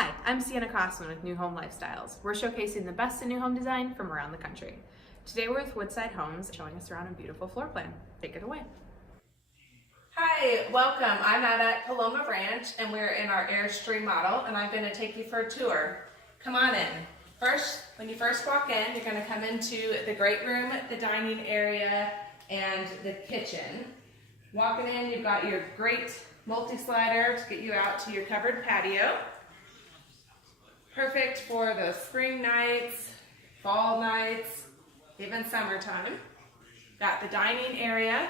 Hi, I'm Sienna Crossman with New Home Lifestyles. We're showcasing the best in new home design from around the country. Today we're with Woodside Homes, showing us around a beautiful floor plan. Take it away. Hi, welcome. I'm out at Paloma Ranch and we're in our Airstream model and I'm going to take you for a tour. Come on in. First, when you first walk in, you're going to come into the great room, the dining area, and the kitchen. Walking in, you've got your great multi-slider to get you out to your covered patio. Perfect for the spring nights, fall nights, even summertime. Got the dining area,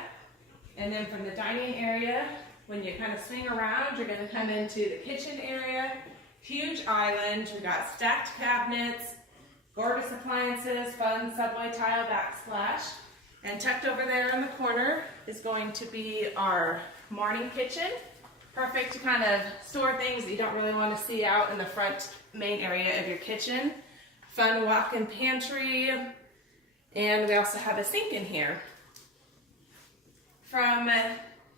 and then from the dining area, when you kind of swing around, you're going to come into the kitchen area. Huge island. We've got stacked cabinets, gorgeous appliances, fun subway tile backsplash. And tucked over there in the corner is going to be our morning kitchen. Perfect to kind of store things that you don't really want to see out in the front main area of your kitchen. Fun walk-in pantry. And we also have a sink in here. From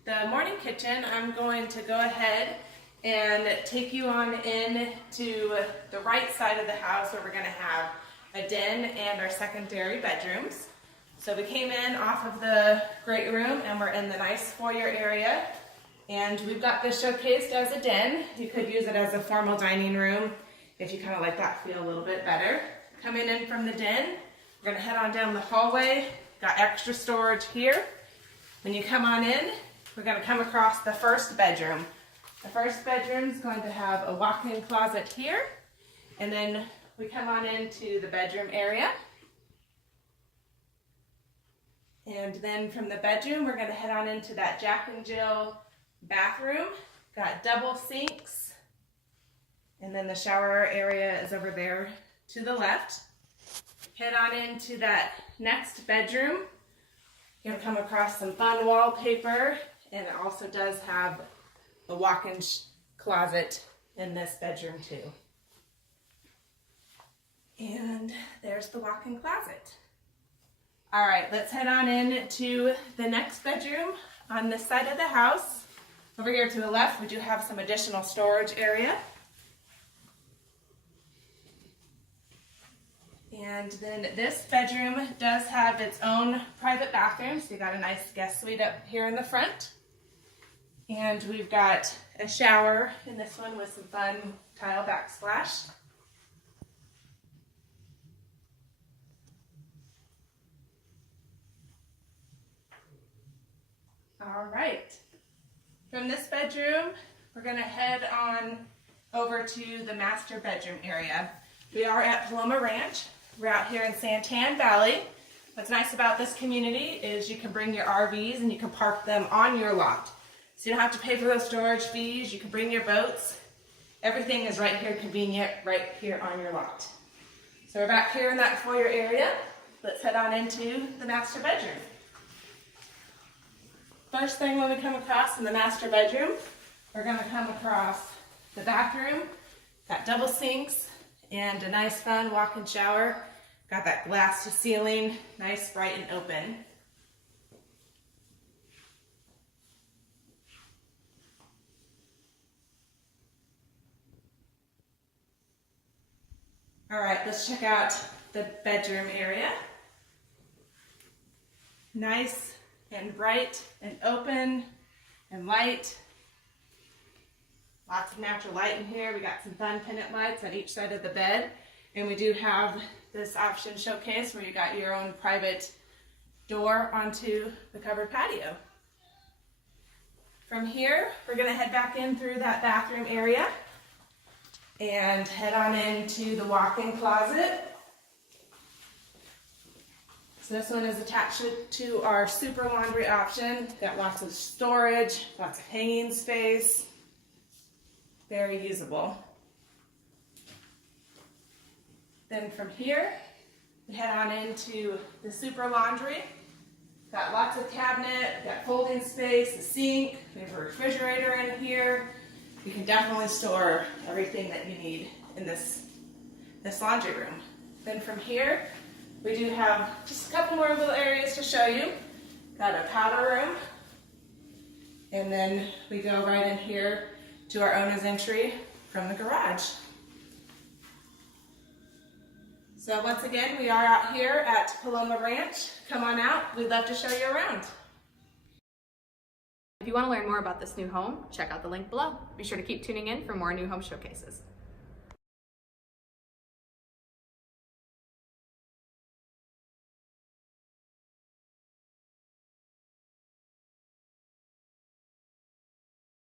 the morning kitchen, I'm going to go ahead and take you on in to the right side of the house where we're going to have a den and our secondary bedrooms. So we came in off of the great room and we're in the nice foyer area. And we've got this showcased as a den. You could use it as a formal dining room if you kind of like that feel a little bit better. Coming in from the den, we're going to head on down the hallway. Got extra storage here. When you come on in, we're going to come across the first bedroom. The first bedroom is going to have a walk-in closet here. And then we come on into the bedroom area. And then from the bedroom, we're going to head on into that Jack and Jill bathroom. Got double sinks. And then the shower area is over there to the left. Head on into that next bedroom. You're going to come across some fun wallpaper, and it also does have a walk-in closet in this bedroom too. And there's the walk-in closet. All right, let's head on in to the next bedroom on this side of the house. Over here to the left, we do have some additional storage area. And then this bedroom does have its own private bathroom, so you got a nice guest suite up here in the front. And we've got a shower in this one with some fun tile backsplash. All right. From this bedroom, we're going to head on over to the master bedroom area. We are at Paloma Ranch. We're out here in Santan Valley. What's nice about this community is you can bring your RVs and you can park them on your lot. So you don't have to pay for those storage fees. You can bring your boats. Everything is right here, convenient, right here on your lot. So we're back here in that foyer area. Let's head on into the master bedroom. First thing when we come across in the master bedroom, we're going to come across the bathroom. Got double sinks and a nice fun walk-in shower. Got that glass to ceiling, nice, bright, and open. All right, let's check out the bedroom area. Nice and bright and open and light. Lots of natural light in here. We got some fun pendant lights on each side of the bed. And we do have this option showcase where you got your own private door onto the covered patio. From here, we're gonna head back in through that bathroom area and head on into the walk-in closet. So this one is attached to our super laundry option. Got lots of storage, lots of hanging space. Very usable. Then from here, we head on into the super laundry. Got lots of cabinet, got folding space, a sink, we have a refrigerator in here. You can definitely store everything that you need in this laundry room. Then from here, we do have just a couple more little areas to show you. Got a powder room. And then we go right in here to our owner's entry from the garage. So once again, we are out here at Paloma Ranch. Come on out, we'd love to show you around. If you want to learn more about this new home, check out the link below. Be sure to keep tuning in for more new home showcases.